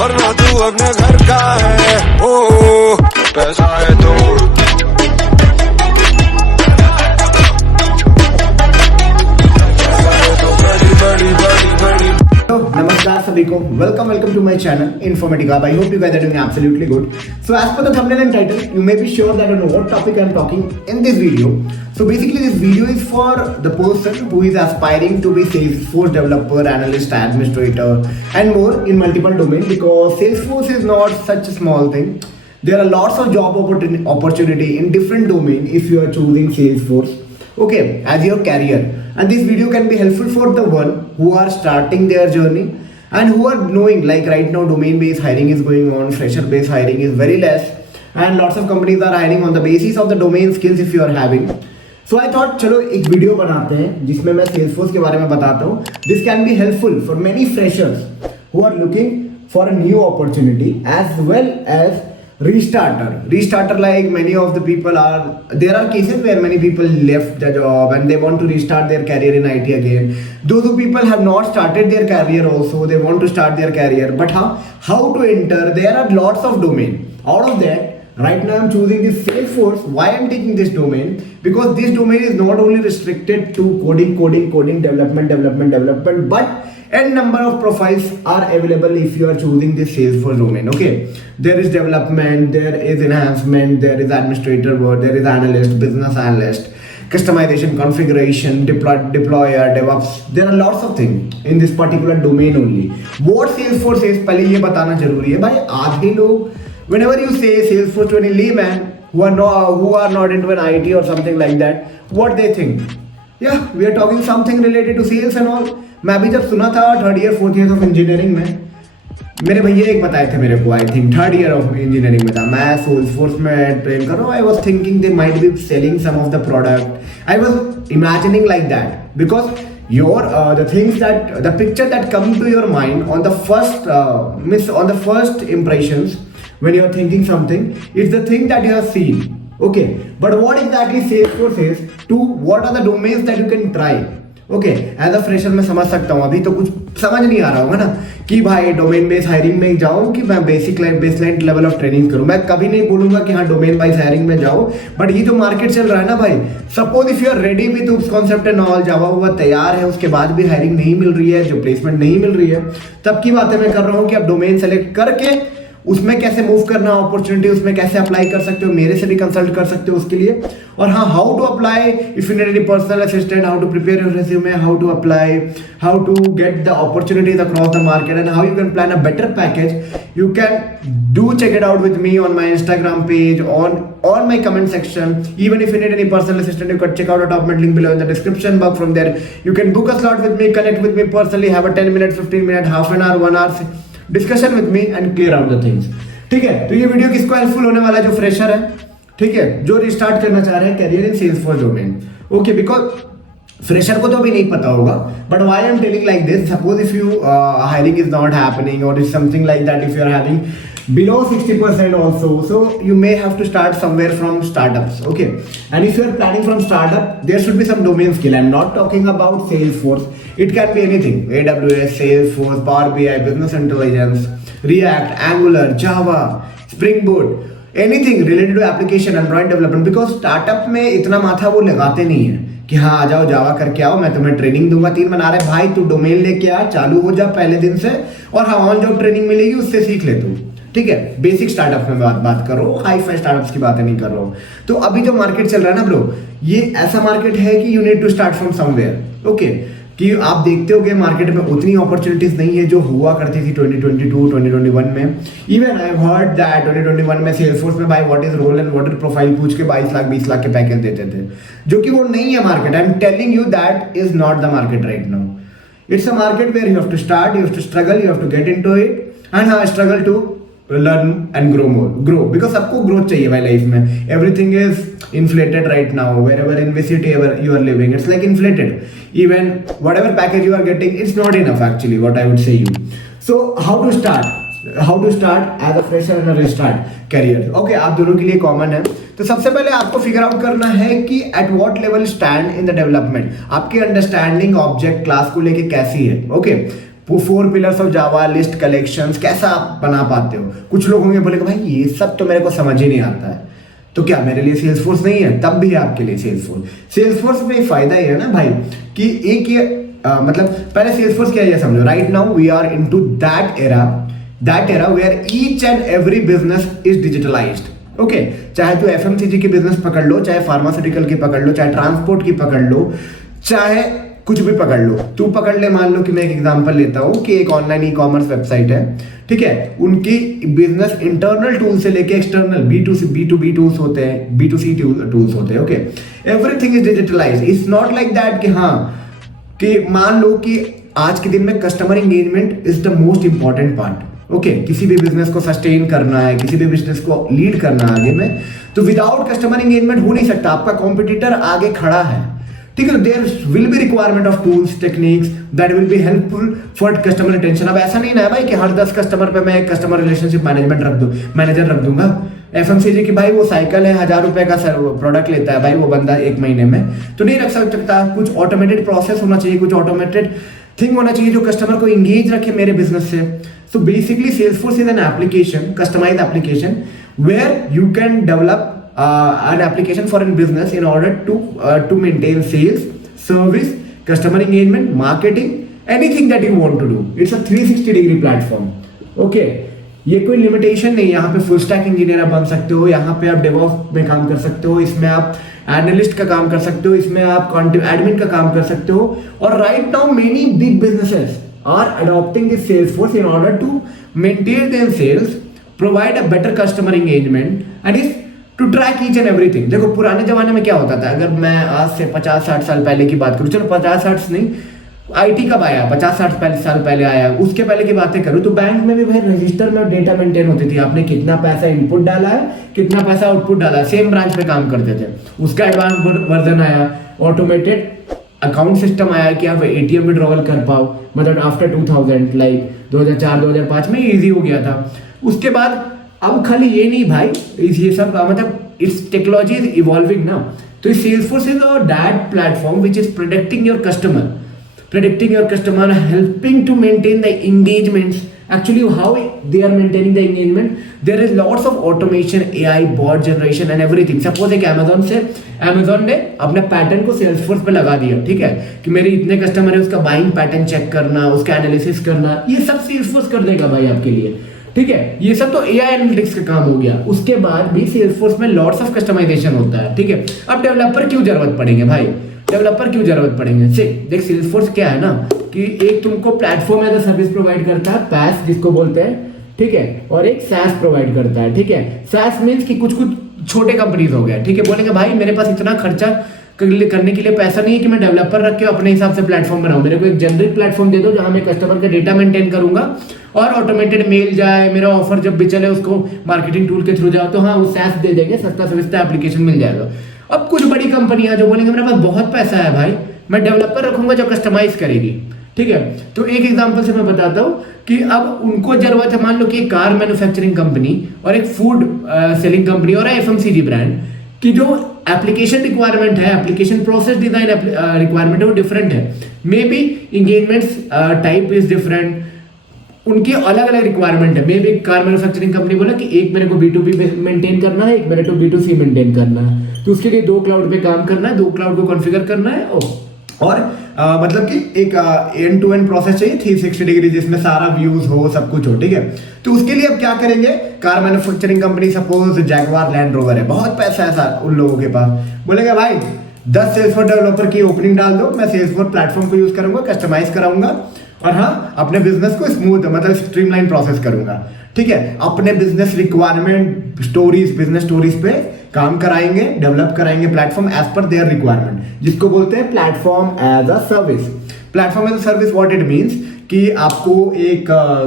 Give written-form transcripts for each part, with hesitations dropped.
वरना तू अपने घर का है। ओ पैसा है तो बड़ी बड़ी बड़ी। नमस्कार सभी को, welcome to my channel Informatic Hub. I hope you guys are doing absolutely good. So as per the thumbnail and title, you may be sure that I know what topic I'm talking in this video. So basically this video is for the person who is aspiring to be Salesforce developer, analyst, administrator and more in multiple domains, because Salesforce is not such a small thing. There are lots of job opportunity in different domains if you are choosing Salesforce, okay, as your career. And this video can be helpful for the one who are starting their journey and who are knowing, like right now domain based hiring is going on, fresher based hiring is very less, and lots of companies are hiring on the basis of the domain skills if you are having. So I thought चलो एक video बनाते हैं जिसमें मैं Salesforce के बारे में बताता हूँ. This can be helpful for many freshers who are looking for a new opportunity as well as restarter. Like many of the people are, there are cases where many people left the job and they want to restart their career in IT again. Those who people have not started their career also, they want to start their career, but how to enter? There are lots of domain. Out of that, right now I'm choosing this Salesforce. Why I'm taking this domain? Because this domain is not only restricted to coding, development, but n number of profiles are available if you are choosing this Salesforce domain. Okay, there is development, there is enhancement, there is administrator work, there is analyst, business analyst, customization, configuration, deployer, DevOps. There are lots of things in this particular domain only. What Salesforce is, पहले ये बताना जरूरी है भाई. आधे लोग, whenever you say Salesforce to any layman who are not into an IT or something like that, what they think? Yeah, we are talking something related to sales and all. मैं अभी जब सुना था third year fourth year of engineering में, मेरे भैया एक बताए थे मेरे को, I think third year of engineering में था, मैं Salesforce में ट्रेन कर रहा हूँ. I was thinking they might be selling some of the product. I was imagining like that because your the things that the picture that come to your mind on the first impressions when you are thinking something, it's the thing that you have seen. Okay, but what exactly Salesforce is, to what are the domains that you can try. Okay, as a fresher मैं समझ सकता हूँ, अभी तो कुछ समझ नहीं आ रहा होगा ना कि भाई डोमेन बेस्ड हायरिंग में जाऊँ कि मैं बेसलाइन लेवल ऑफ ट्रेनिंग करूँ. मैं कभी नहीं बोलूंगा कि हाँ डोमेन वाइज हायरिंग में जाओ, बट ये जो मार्केट चल रहा है ना भाई, suppose if you are ready with उस कॉन्सेप्ट एंड ऑल, जावा हुआ तैयार है, उसके बाद भी हायरिंग नहीं मिल रही है, जो प्लेसमेंट नहीं मिल रही है, तब की बातें मैं कर रहा हूँ कि आप डोमेन सेलेक्ट करके उसमें कैसे मूव करना, अपॉर्चुनिटी उसमें कैसे अप्लाई कर सकते हो, मेरे से भी कंसल्ट कर सकते हो उसके लिए. और हाँ, how to apply if you need any personal assistant, how to prepare your resume, how to apply, how to get the opportunities across the market and how you can plan a better package. You can do check it out with me on my Instagram page, on my comment section. Even if you need any personal assistant, you can check out the top link below in the description box. From there you can book a slot with me, connect with me personally, have a 10-minute, 15-minute, half an hour, 1 hour discussion with and and clear out the things. ठीक है, तो ये video किसको helpful होने वाला है? जो fresher है, ठीक है, जो रिस्टार्ट करना चाह रहे हैं career in Salesforce domain. Okay, because fresher को तो अभी नहीं पता होगा, but why I am telling like this, suppose if you hiring is not happening और is something like that, if you are having below 60% also, so you may have to start somewhere from startups. Okay, and if you are planning from startup, there should be some domain skill. I'm not talking about Salesforce, it can be anything: AWS, Salesforce, Power BI, business intelligence, React, Angular, Java, Spring Boot, anything related to application, Android development. Because startup में इतना माथा वो लगाते नहीं है कि हाँ आ जाओ जावा करके आओ, मैं तुम्हें ट्रेनिंग दूंगा 3 महीने. रहे भाई, तू डोमेन लेके आ, चालू हो जा पहले दिन से, और हाँ ऑन जॉब ट्रेनिंग मिलेगी, उससे सीख ले तू. ठीक है, बेसिक स्टार्टअप में बात कर रहा हूँ, हाई फाई स्टार्टअप्स की बातें नहीं कर रहा हूँ. तो अभी जो मार्केट चल रहा है ना ब्रो, ये ऐसा मार्केट है कि you need to start from somewhere. Okay, कि आप देखते होगे मार्केट में उतनी अपॉर्चुनिटीज नहीं है जो हुआ करती थी 2022 2021 में. इवन आई हर्ड दैट 2021 में Salesforce में भाई what is role and what is profile पूछ के 22 लाख 20 लाख के पैकेज देते थे, जो कि वो नहीं है market. I am telling you that is not the market right now. It's a market where you have to start, you have to struggle, you have to get into it, and हाँ struggle to learn and grow because सबको growth चाहिए भाई life में. everything is inflated right now, wherever in which city ever you are living, it's like inflated. Even whatever package you are getting, it's not enough actually, what I would say you. So how to start as a fresher and a restart career. Okay, आप दोनों के लिए common है. तो सबसे पहले आपको figure out करना है कि at what level stand in the development, आपकी अंडरस्टैंडिंग ऑब्जेक्ट क्लास को लेके कैसी है. Okay, four pillars of Java, list, collections, कैसा आप बना पाते हो। कुछ लोग होंगे बोलेगा भाई ये सब तो मेरे को समझ ही नहीं आता है, तो क्या मेरे लिए सेल्सफोर्स नहीं है? तब भी आपके लिए सेल्सफोर्स में फायदा ये है ना भाई कि एक ये मतलब पहले सेल्सफोर्स क्या है ये समझो। Right now we are into that era where each and every business is digitalised. Okay, चाहे तो एफएमसीजी की बिजनेस पकड़ लो, चाहे फार्मास्यूटिकल की पकड़ लो, चाहे ट्रांसपोर्ट की पकड़ लो, चाहे कुछ भी पकड़ लो। तू पकड़ ले, मान लो कि मैं एक एग्जांपल लेता हूँ कि एक ऑनलाइन ई कॉमर्स वेबसाइट है, ठीक है, उनकी बिजनेस इंटरनल टूल से लेके एक्सटर्नल B2B टूल्स होते हैं, B2C टूल्स होते हैं। Okay, everything is digitalised. It's not like that कि हाँ कि मान लो कि आज के दिन में customer engagement is the most important part. Okay, किसी भी बिजनेस को सस्टेन करना है, किसी भी बिजनेस को लीड करना है आगे में, तो विदाउट कस्टमर एंगेजमेंट हो नहीं सकता। आपका कॉम्पिटिटर आगे खड़ा है, ठीक है, there will be requirement of tools, techniques that will be helpful for customer retention. अब ऐसा नहीं ना है भाई कि हर 10 कस्टमर पे मैं एक कस्टमर रिलेशनशिप मैनेजर रख दूंगा। एफएमसीजी की भाई वो साइकिल है, 1000 रुपए का प्रोडक्ट लेता है भाई वो बंदा एक महीने में, तो नहीं रख सकता। कुछ ऑटोमेटेड प्रोसेस होना चाहिए, कुछ ऑटोमेटेड थिंग होना चाहिए जो कस्टमर को इंगेज रखे मेरे बिजनेस से। So basically Salesforce is an application, customised application where you can develop an application for a business in order to maintain sales, service, customer engagement, marketing, anything that you want to do. It's a 360 degree platform. Okay, ये कोई limitation नहीं। यहाँ पे full stack engineer आप बन सकते हो, यहाँ पे आप डेवऑप्स में काम कर सकते हो, इसमें आप एनालिस्ट का काम कर सकते हो, इसमें आप कंटेंट एडमिन का काम कर सकते हो। और right now many big businesses are adopting this Salesforce in order to maintain their sales, provide a better customer engagement and is to track each and everything. देखो पुराने जमाने में क्या होता था, अगर मैं आज से 50-60 साल पहले की बात करूँ, चलो 50-60 नहीं, आईटी कब आया, 50-60 साल पहले आया, उसके पहले की बातें करूँ तो बैंक में भी भाई रजिस्टर में डेटा मेंटेन होती थी। आपने कितना पैसा इनपुट डाला है, कितना पैसा आउटपुट डाला है, सेम ब्रांच पे काम करते थे। उसका एडवांस वर्जन आया, ऑटोमेटेड अकाउंट सिस्टम आया कि आप एटीएम विड्रॉवल कर पाओ, मतलब आफ्टर 2000 लाइक 2004-2005 में इजी हो गया था। उसके बाद अब खाली ये नहीं भाई, ये सब मतलब इट्स टेक्नोलॉजी इज इवॉल्विंग ना। तो Salesforce is a that platform which is predicting your customer, helping to maintain the engagements. Actually, how they are maintaining the engagement, there is lots of automation, AI, bot generation and everything. Suppose एक Amazon ने अपने pattern को Salesforce पे लगा दिया, ठीक है, कि मेरे इतने कस्टमर है, उसका बाइंग पैटर्न चेक करना, उसका एनालिसिस करना, ये सब Salesforce कर देगा भाई आपके लिए, ठीक है। ये सब तो AI एनालिटिक्स का काम हो गया। उसके बाद भी Salesforce में लॉट्स ऑफ कस्टमाइजेशन होता है, ठीक है। अब डेवलपर क्यों जरूरत पड़ेंगे भाई, देख सेल्सफोर्स क्या है ना कि एक तुमको platform as a service provide करता है, पैस जिसको बोलते हैं, ठीक है, और एक SaaS प्रोवाइड करता है, ठीक है। SaaS मींस कि कुछ छोटे कंपनीज हो गए, ठीक है, बोलेंगे भाई मेरे पास इतना खर्चा करने के लिए पैसा नहीं है कि मैं डेवलपर रख के अपने हिसाब से प्लेटफॉर्म बनाऊं। मेरे को एक जनरिक प्लेटफॉर्म दे दो जहां मैं कस्टमर का डेटा मेंटेन करूंगा और ऑटोमेटेड मेल जाए, मेरा ऑफर जब भी चले उसको मार्केटिंग टूल के थ्रू जाओ, तो हाँ वो SaaS दे देंगे, सस्ता सस्ता एप्लीकेशन मिल जाएगा। अब कुछ बड़ी कंपनियां जो बोलेंगे मेरे पास बहुत पैसा है भाई, मैं डेवलपर रखूंगा जो कस्टमाइज करेगी, ठीक है। तो एक एग्जांपल से मैं बताता हूँ कि अब उनको जरूरत है, मान लो कि एक कार मैन्युफैक्चरिंग कंपनी और एक फूड सेलिंग कंपनी और एफएमसीजी ब्रांड की जो एप्लीकेशन रिक्वायरमेंट है, एप्लीकेशन प्रोसेस डिजाइन रिक्वायरमेंट है, वो डिफरेंट है। May be engagements type is different, उनकी अलग अलग रिक्वायरमेंट है। May be car manufacturing company बोला कि एक मेरे को B2B मेंटेन करना है, एक मेरे को B2C मेंटेन करना है, तो उसके लिए 2 क्लाउड पे काम करना है, 2 क्लाउड को कॉन्फ़िगर करना है और मतलब कि एक एंड टू एंड प्रोसेस चाहिए 360 डिग्री, जिसमें सारा व्यूज हो, सब कुछ हो, ठीक है। तो उसके लिए अब क्या करेंगे, car manufacturing company suppose Jaguar land rover है, बहुत पैसा है सर उन लोगों के पास, बोलेंगे भाई 10 सेल्सफोर्स डेवलपर की ओपनिंग डाल दो, मैं सेल्सफोर्स प्लेटफॉर्म को यूज करूंगा, कस्टमाइज कराऊंगा और हाँ अपने बिजनेस को स्मूथ मतलब स्ट्रीमलाइन प्रोसेस करूंगा, ठीक है। अपने business requirement stories, business stories पे काम कराएंगे, डेवलप कराएंगे प्लेटफॉर्म एज पर देयर रिक्वायरमेंट, जिसको बोलते हैं platform as a service. Platform as a service what it means कि आपको एक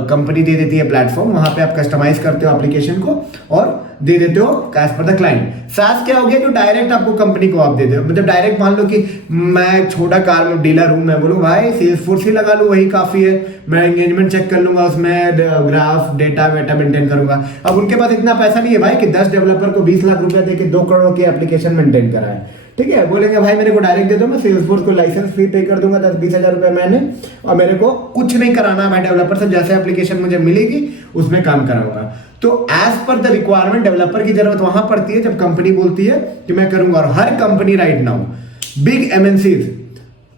कंपनी दे देती है प्लेटफॉर्म, वहां पे आप कस्टमाइज करते हो एप्लीकेशन को और दे देते हो as per the client. SaaS क्या हो गया, जो डायरेक्ट आपको कंपनी को आप दे दो, मतलब डायरेक्ट मान लो कि मैं छोटा कार डीलर हूं, मैं बोलूँ भाई सेल्सफोर्स ही लगा लूँ, वही काफी है, मैं एंगेजमेंट चेक कर लूंगा, उसमें ग्राफ डेटा वेटा मेंटेन करूंगा। अब उनके पास इतना पैसा नहीं है भाई कि 10 डेवलपर को 20 लाख रुपया दे के 2 करोड़ की एप्लीकेशन मेंटेन कराए, ठीक है, बोलेंगे भाई मेरे को डायरेक्ट दे दो, मैं सेल्सफोर्स को लाइसेंस फी पे कर दूंगा 10-20 हज़ार रुपये महीने, और मेरे को कुछ नहीं कराना, मैं डेवलपर से जैसे एप्लीकेशन मुझे मिलेगी उसमें काम कराऊंगा। तो as per the requirement developer की जरूरत वहां पड़ती है जब कंपनी बोलती है कि मैं करूंगा। और हर company right now, big MNCs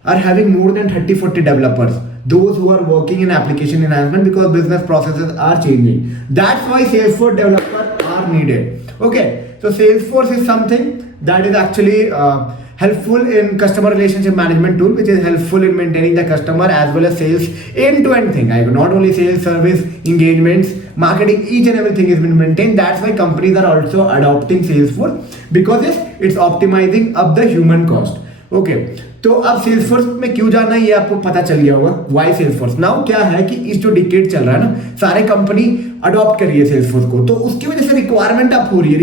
are having more than 30-40 developers, those who are working in application enhancement, because business processes are changing. That's why Salesforce developers are needed. Okay, so Salesforce is something that is actually helpful in customer relationship management tool, which is helpful in maintaining the customer as well as sales end-to-end thing. Not only sales, service, engagements, marketing, each and everything is been maintained. That's why companies are also adopting Salesforce, because it's optimizing up the human cost. Okay, तो अब Salesforce में क्यों जाना है ये आपको पता चल गया होगा। वाई सेल्सफोर्स नाउ क्या है कि इस जो डिकेड चल रहा है ना, सारे कंपनी अडॉप्ट कर रही है सेल्सफोर्स को, तो उसकी वजह से रिक्वायरमेंट अप हो रही है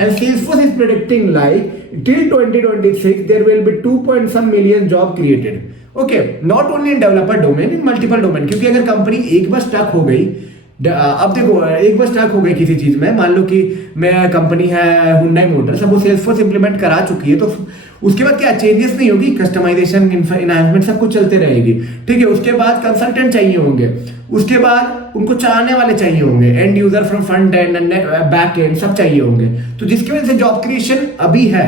and Salesforce is predicting like till 2026 there will be 2 million job created. Okay, not only in developer domain, in multiple domain, क्योंकि अगर कंपनी एक बार स्टक हो गई, अब देखो एक बार स्टक हो गई किसी चीज में, मान लो कि मैं कंपनी है हुंडई मोटर्स, अब वो सेल्सफोर्स इंप्लीमेंट करा चुकी है, तो उसके बाद क्या चेंजेस नहीं होगी, कस्टमाइजेशन एनहांसमेंट सब कुछ चलते रहेगी। ठीक है, उसके बाद कंसल्टेंट चाहिए होंगे, उसके बाद उनको चलाने वाले चाहिए होंगे, and user from front end back and सब चाहिए होंगे, तो जिसकी वजह से जॉब क्रिएशन अभी है।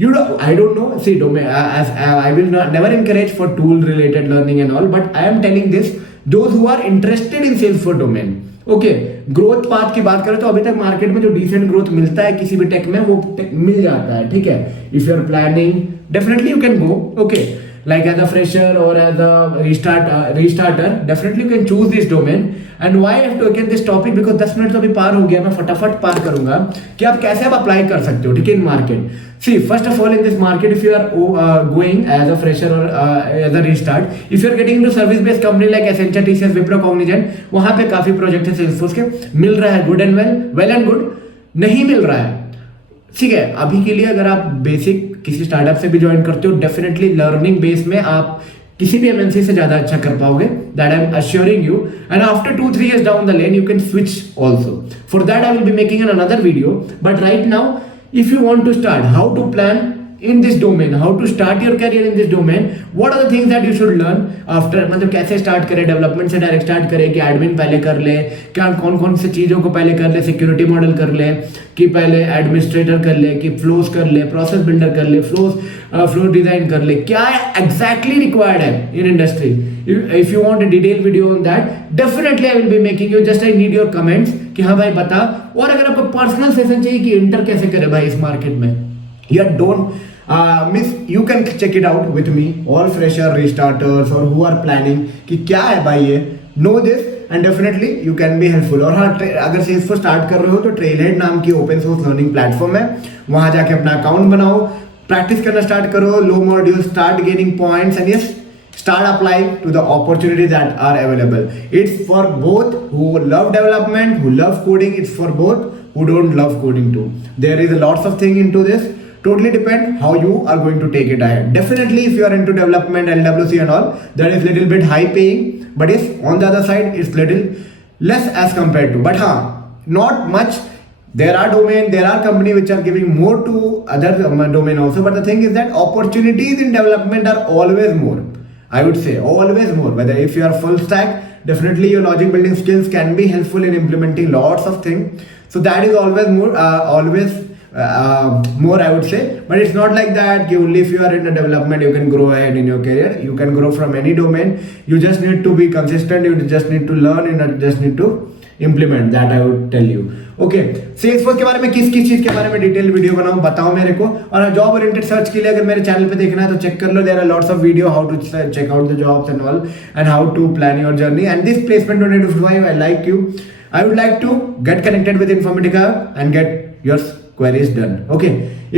I don't know, see, I will never encourage for tool related learning and all, but I am telling this those who are interested in Salesforce domain. Okay, growth path की बात करें तो अभी तक market में जो डिसेंट ग्रोथ मिलता है किसी भी टेक में वो मिल जाता है। ठीक है, if you are planning definitely you can go, okay, like as a fresher or as a restarter, definitely you can choose this domain. And why I have taken this topic, because 10 minute तो अभी पार हो गया, मैं फटाफट पार करूंगा कि आप कैसे आप अप्लाई कर सकते हो। ठीक है, इन market, see first of all in this market, if you are going as a fresher or as a restart, if you are getting into service based company like Accenture, TCS, Wipro, Cognizant, वहां पे काफी project है Salesforce के, मिल रहा है good and well and good, नहीं मिल रहा है, ठीक है। अभी के लिए अगर आप बेसिक किसी स्टार्टअप से भी ज्वाइन करते हो, डेफिनेटली लर्निंग बेस में आप किसी भी एमएनसी से ज्यादा अच्छा कर पाओगे, that I am assuring you. And after 2-3 years down the lane you can switch also. For that I will be making an another video, but right now if you want to start, how to plan in this domain, how to start your career in this domain, what are the things that you should learn after, मतलब कैसे start करें, development से direct start करें कि admin पहले कर ले, क्या कौन कौन से चीज़ों को पहले कर ले, सिक्योरिटी मॉडल कर ले, कि पहले एडमिनिस्ट्रेटर कर ले, कि फ्लोज कर ले, प्रोसेस बिल्डर कर ले, फ्लो डिजाइन कर ले, क्या एक्जैक्टली रिक्वायर्ड है in industry. If you want a detail video on that, definitely I will be making you, just I need your comments कि हाँ भाई बता। और अगर आपको पर्सनल सेशन चाहिए कि इंटर कैसे करे भाई इस मार्केट में, या don't miss, you can check it out with me, all fresher, restarters और हु आर प्लानिंग कि क्या है भाई ये, know this and definitely you can be helpful. और हाँ, अगर Salesforce स्टार्ट कर रहे हो तो ट्रेलहेड नाम की ओपन सोर्स लर्निंग प्लेटफॉर्म है, वहां जाके अपना अकाउंट बनाओ, प्रैक्टिस करना स्टार्ट करो, लो module, start gaining points and yes, start applying to the opportunities that are available. It's for both who love development, who love coding. It's for both who don't love coding too. There is a lots of thing into this. Totally depend how you are going to take it ahead. Definitely, if you are into development, LWC and all, that is little bit high paying. But yes, on the other side, it's little less as compared to. But not much. There are companies which are giving more to other domain also. But the thing is that opportunities in development are always more. I would say always more. Whether if you are full stack, definitely your logic building skills can be helpful in implementing lots of things. So that is always more, more I would say. But it's not like that. Only if you are in a development, you can grow ahead in your career. You can grow from any domain. You just need to be consistent. You just need to learn. You just need to implement. That I would tell you. Okay, Salesforce के बारे में किस चीज के बारे में detail video बनाऊं, बताओ मेरे को। और जॉब ओरिएंटेड सर्च के लिए अगर मेरे चैनल पे देखना है तो चेक कर लो, there are lots of video how to check out the jobs and all, and how to plan your journey. And this placement 2025, I like you, I would like to get connected with Informatica and get your queries done. Okay,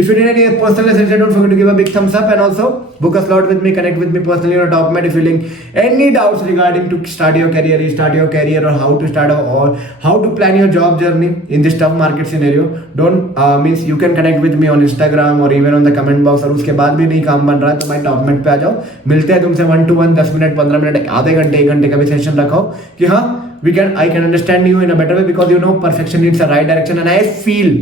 if you need any personal assistance, don't forget to give a big thumbs up and also book a slot with me, connect with me personally on TopMed if you link any doubts regarding to start your career, restart your career, or how to start or how to plan your job journey in this tough market scenario. Don't means you can connect with me on Instagram or even on the comment box. और उसके बाद भी नहीं काम बन रहा है तो भाई TopMed पे आ जाओ, मिलते हैं तुमसे 1-to-1, 10 मिनट, 15 मिनट, आधे घंटे, 1 घंटे का भी सेशन रखाओ कि हाँ I can understand you in a better way, because you know perfection needs a right direction, and I feel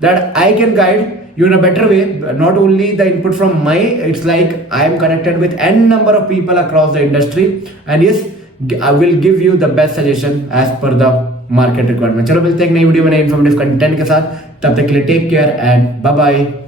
that I can guide you in a better way. Not only the input from my, it's like I am connected with n number of people across the industry, and yes, I will give you the best suggestion as per the market requirement. चलो मिलते हैं एक नई video में नए informative content के साथ. तब तक के लिए take care and bye bye.